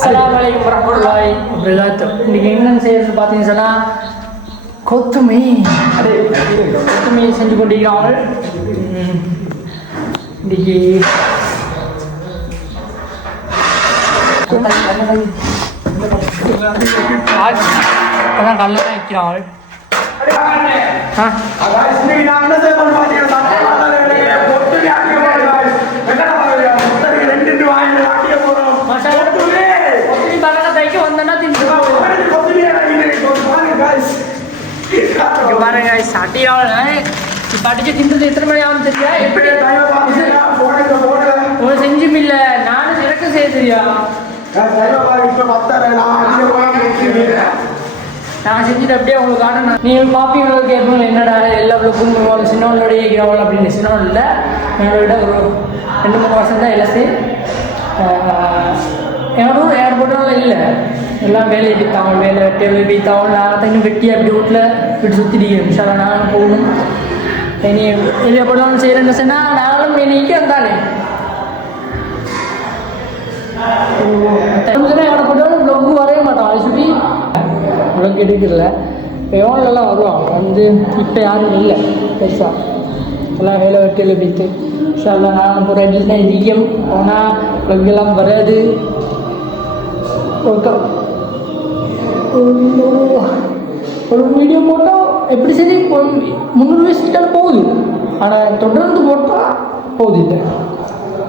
அஸ்ஸலாமு அலைக்கும் வரஹ்மத்துல்லாஹி வபரகாத்துஹு. இன்னைக்கு என்னன்னு செய்யறதுன்னு பார்த்தீங்கன்னா கொத்துமீன் செஞ்சு கொண்டிருக்கிறார்கள். இன்னைக்கு அதான் கல்ல வைக்கிறார்கள். பாருங்க இப்ப அடிச்சு தின்றது எத்தனை மணி ஆகும் தெரியா? எப்படி செஞ்சும் இல்ல நானும் எனக்கு செய்ய தெரியா? நான் செஞ்சுட்டு அப்படியே உங்களுக்கு காட்டணும். நீங்கள் பாப்பீங்களுக்கு கேட்பீங்க என்னடா எல்லா குடும்பம் சின்னவங்களோடய இருக்கிறவங்க அப்படின்னு. சின்னவங்க இல்லை, என்னோட விட ஒரு 2-3 வருஷம் தான் எல்லாத்தையும் என்னோட ஏர்போர்ட்டாலும் இல்லை. எல்லாம் வேலையை பித்தாங்க, வேலை வெட்டியை பித்தாங்க. நான் இன்னும் வெட்டியாக அப்படி வீட்டில் விட்டு சுற்றிடிக்கிறேன். சார் நானும் போகணும். இனி வெளியே போடலாம்னு செய்கிறேன்னு சொன்னால் நானும் இன்னைக்கு வந்தானே எவ்வளோ போட்டாலும் ப்ளொக்கு வரைய மாட்டோம். அது சுற்றி ப்ளொக் எடுக்கிறல எவ்வளோலாம் வருவாங்க வந்து. இப்போ யாரும் இல்லை பெருசாக, எல்லாம் வேலை வெட்டியில் பித்து. சார் நான் ஒரு அடிச்சுனா இடிக்கும் ஆனால் ப்ளக் எல்லாம் வராது. ஒரு வீடியோ போட்டால் எப்படி சரி 300 வயசு கிட்ட போகுது. ஆனால் தொடர்ந்து போட்டால் போகுது. இல்லை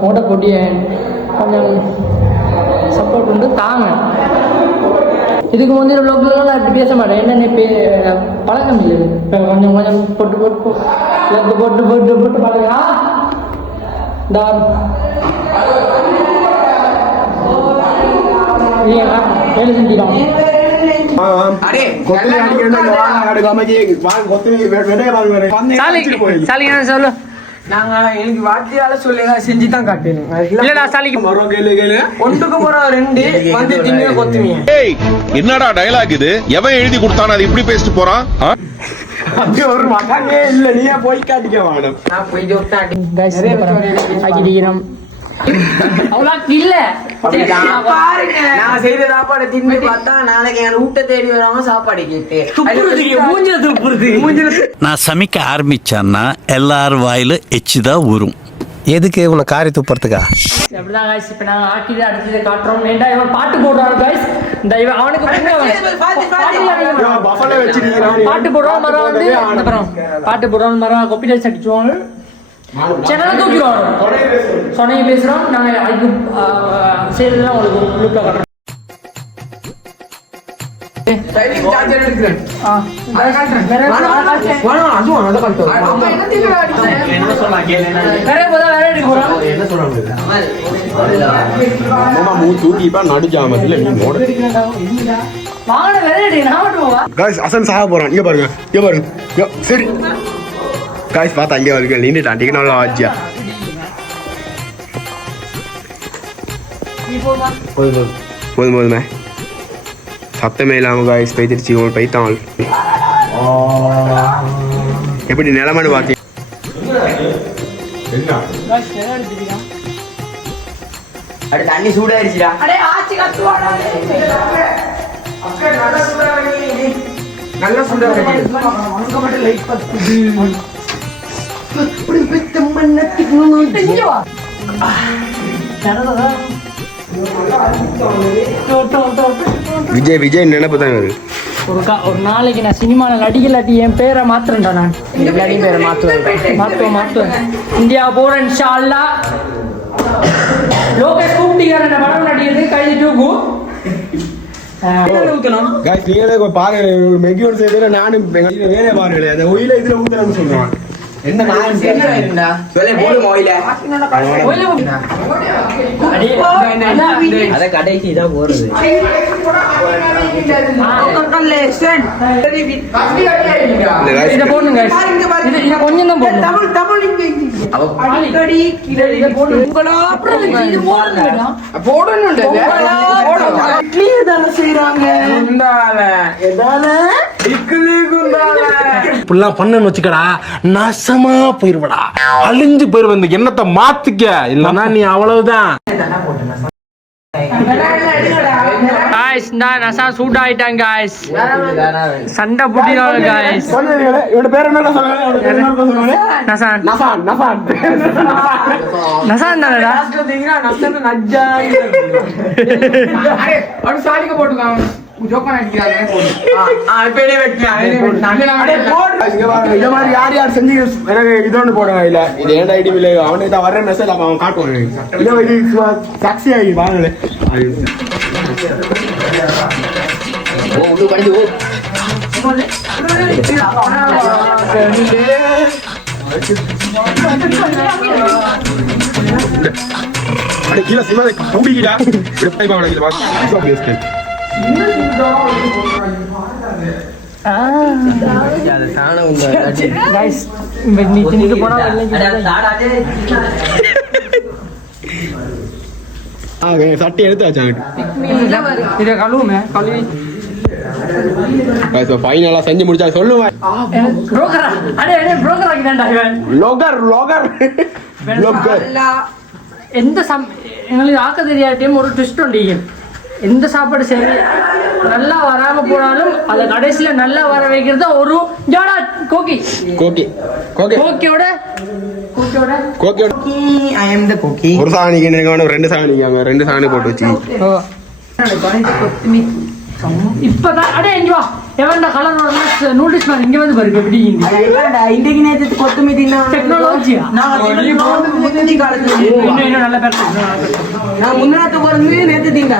ஓட்ட போட்டிய கொஞ்சம் சப்போர்ட் உண்டு தாங்க. இதுக்கு முந்தைய லோக்கல்லாம் நான் இப்படி பேச மாட்டேன். என்னென்ன பழக்கம் இல்லை. இப்போ கொஞ்சம் கொஞ்சம் போட்டு போட்டு பழகா வேலை செஞ்சுக்கலாம். சொல்லு நாங்க எனக்கு வார்த்தையால சொல்லுங்க செஞ்சுதான் காட்டணும். ஒன்றுக்கு போற 2 வந்து தின்னு கொத்துவீங்க. என்னடா டயலாக் இது? எவன் எழுதி கொடுத்தானே அது இப்படி பேசிட்டு போறான்? அப்படி ஒரு மகானே இல்ல, நீயே போய் காட்டிக்க வேணும். நான் போய் ஆக்கிக்கிறோம். இல்ல நான் செய்த சாப்பாடு தின்னு பார்த்தா நாளைக்கு என் வீட்டை தேடி வரவங்க சாப்பாடு கேட்டு நான் சமைக்க ஆரம்பிச்சேன்னா எல்லாரும் வாயில எச்சுதான் ஊறும். எதுக்கு உன்னை காரி துப்புறதுக்கா? அப்படிதான் காய்ஸ். இப்ப நாங்க ஆக்கிட்டு அடுத்தது காட்டுறோம். ஏண்டா இவன் பாட்டு போடுறாரு காய்ஸ். இந்த இவன் அவனுக்கு பாட்டு போடுறோம் மரம் வந்து அப்புறம் பாட்டு போடுறோம் மரம் கொப்பிடல் அடிச்சுவாங்க. சேனலை தூக்கிடுவாங்க. சொன்னையை பேசுறோம். நாங்க அதுக்கு செய்யறதுலாம் உங்களுக்கு லுக்கா காட்டுறோம். சாக போறான். இங்க பாருங்க, இங்க பாருங்க. சரி காய்ஸ் பார்த்தா அங்கே வருங்க. நின்றுட்டான் டிக்கெட் ஆச்சியா. போதுமே சத்தமே இல்லாம காய்ஸ் பைத்திருச்சு. பைத்தான் எப்படி நிலமனு பாத்தி தண்ணி சூடாயிருச்சுடா. நல்ல சூடா விஜய் நினைப்பு தான் வருது. ஒரு நாளைக்கு நான் சினிமாவில் நடிகலாட்டி என் பேரை மாத்துறேன்டா. நான் நடி பேரை மாத்துவேன். இந்தியா போறேன் இன்ஷா அல்லாஹ். லோகேஷ் கூப்பிட்டீங்க படம் நடிகது கைது தூக்கு பாருங்க. மெகியோன் செய்த நானும் வேலை பாருங்களேன். அந்த ஒயில இதுல ஊத்துறேன்னு சொல்லுவான். என்ன கடைசி தான் போறது. கொஞ்சம் தான் பண்ணு வச்சுக்கடா, நாசமா போயிருவடா, அழிஞ்சு போயிருவ. இந்த எண்ணத்தை மாத்திக்க, இல்லன்னா நீ அவ்வளவுதான். guys நான் நசா சூட் ஆயிட்டேன் guys சண்டை புடினால guys இவனோட பேர் என்ன சொல்லுங்க நசான் நசான் நசான் நசான் தானடா யார் யார் செஞ்சு எனக்கு இது ஒன்று போடுங்க இல்ல இது ஏன்டா ஐடி இல்லை அவனுக்கு தான் வர மெசேஜ் அவன் காட்டுவாங்க இல்லை இது சாக்சி ஆகி வாங்கல கீழே சிவா கூடிக்கிட்டா guys நீ தின்னுட்டு போனா சட்டி எடுத்து வச்சாங்க இதை கழுவுமே கழுவி ஃபைனலா செஞ்சு முடிச்சா சொல்லுவேன் புரோக்கரா அடே அடே புரோக்கர் ஆகிட்டான்டா இவன் லோகர் லோகர் லோகர் எந்த எங்களுக்கு ஆக்க தெரியாட்டியும் ஒரு ட்விஸ்ட் உண்டு எந்த சாப்பாடு சரி நல்லா வராம போனாலும் அதை கடைசியில நல்லா வர வைக்கிறது ஒரு ஜாடா கோக்கி கோக்கி கோக்கி கோக்கியோட கோக்கியோட கோக்கியோட I am the cookie. ஒரு சாணிக்கு எனக்கு ரெண்டு சாணிக்காங்க ரெண்டு சாணி போட்டு வச்சு இப்பதான் அடே இங்க வா எவன்டா கலர் நூடுல்ஸ் மேன் இங்க வந்து பாரு எப்படி இன்றைக்கு நேற்று கொத்துமி தின்னா டெக்னாலஜியா முந்தி காலத்துல இன்னும் நல்ல பேர் நான் முன்னாத்து பிறந்து நேற்று தின்னா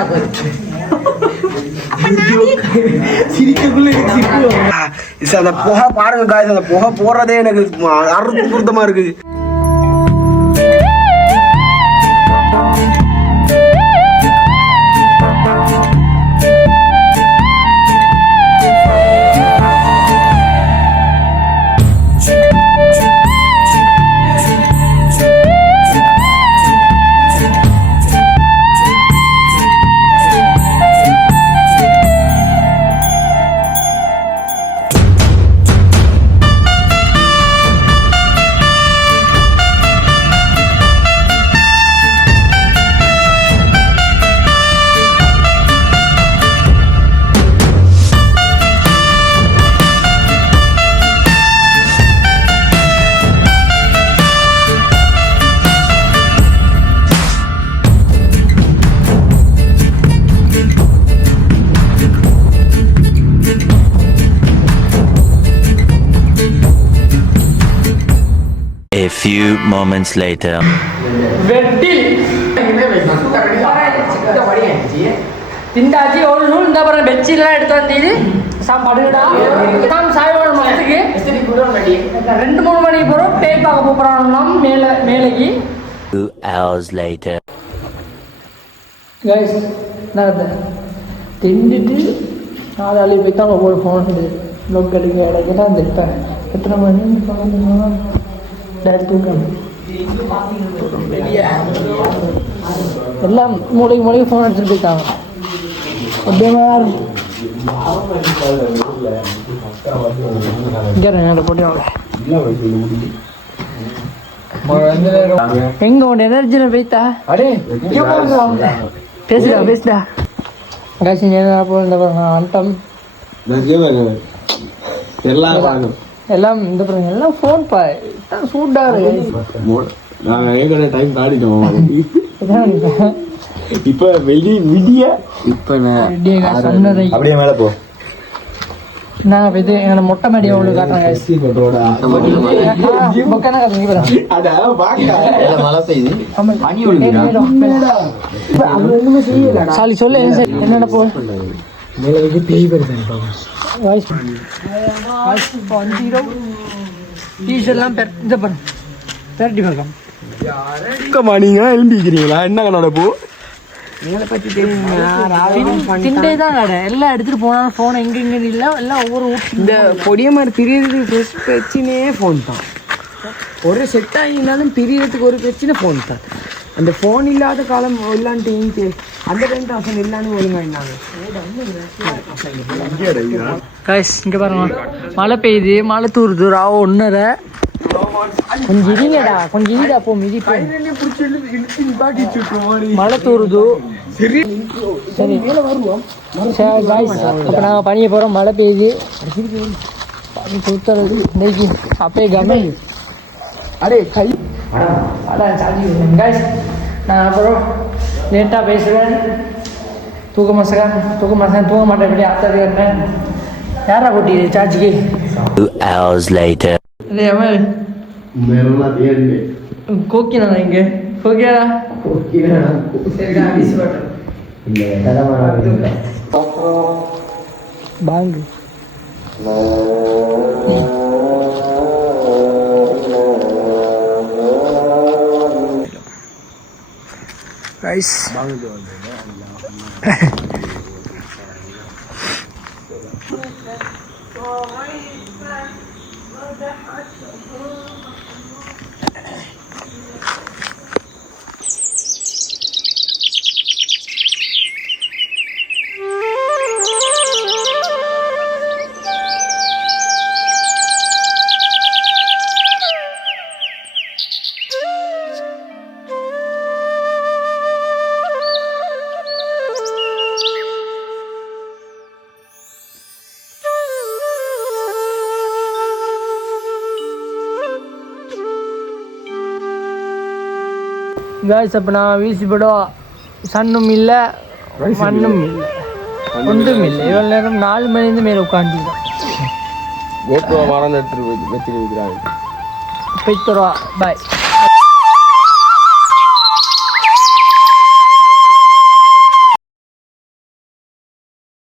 அந்த புகை பாருங்க காய்ஸ் அந்த புகை போடுறதே எனக்கு அறுத்து பொருத்தமா இருக்கு A few moments later. வெட்டில் திண்டாச்சி ஒரு நூல் இந்த அப்புறம் பெட்ஷீட்லாம் எடுத்து வந்தீது சாப்பாடுடா சாயவாழ் மாதத்துக்கு 2-3 மணிக்கு போகிறோம் பேய் பார்க்க போகிறான் மேலைக்கு 2 hours later. கைஸ் நான் திண்டுட்டு 4 ஆளு போய் தான் ஒவ்வொரு ஃபோன் லோக்கலுக்கு இடத்துல தான் திட்டேன் எத்தனை மணி தூக்கம் எல்லாம் மூளைக்கு ஃபோன் எடுத்துட்டு போயிட்டாங்க எங்க உன் எனர்ஜில போய்த்தா பேசுடா காசி அண்டம் எல்லாம் இந்த எல்லாம் ஃபோன் பா சூட்டா டைம் தாடிட்டோம் இப்ப விடிய இப்ப சொன்னதை அப்படியே மேல போ நான் இது எங்களை மொட்டை மாடியை உங்களுக்கு காட்டுறேன் சாலி சொல்லு என்னென்ன போ டீஷர்ட்லாம் இதை பண்ணு பெரட்டி பார்க்கலாம் நீங்க எழுந்திக்கிறீங்களா என்ன நடப்போ திண்டே தான் கடை எல்லாம் எடுத்துட்டு போனாலும் ஃபோன் எங்க இல்லை எல்லாம் ஒவ்வொரு இந்த பொடிய மாதிரி பிரியறதுக்கு பிரச்சனையே ஃபோன் தான் ஒரு செட் ஆகினாலும் பிரியறதுக்கு ஒரு பிரச்சனை ஃபோன் தான் அந்த ஃபோன் இல்லாத காலம் இல்லான்ட்டு அந்த டைம் அசன் இல்லான்னு ஒழுங்காயினாங்க இங்க பாருங்க மழை பெய்யுது மழை தூருது 1:30 கொஞ்சம் இருங்கடா, கொஞ்சம் இருடா, போ மிதிப்போம். மழை தூருது. சரி சரி guys, இப்போ நாங்கள் பணிய போகிறோம். மழை பெய்யுது, பனி சுற்றுறது இன்னைக்கு அப்படியே கமை. அடே கை அதான் சார்ஜ் விடுறேன் guys. நான் அப்புறம் லேட்டாக பேசுவேன். தூக்க மாட்டேன் தூங்க மாட்டேன். இப்படி அத்தை கேட்டேன். யாரா போட்டி சார்ஜுக்கு? 2 hours later. கோக்கினா இங்கே கோக்கியாடா சரிடா வீசி போட்டேன். பாங்கு ரைஸ் guys. அப்போ நான் வீசி போடும். சன்னும் இல்லை மண்ணும் இல்லை ஒன்றும் இல்லை. இவ்வளோ நேரம் 4 மணிலேருந்து மேலே உட்காந்துருக்கோம். கோபுரம் மரம் எடுத்துட்டு வச்சிருக்கிறாங்க. போய்த்துறோம். பாய்.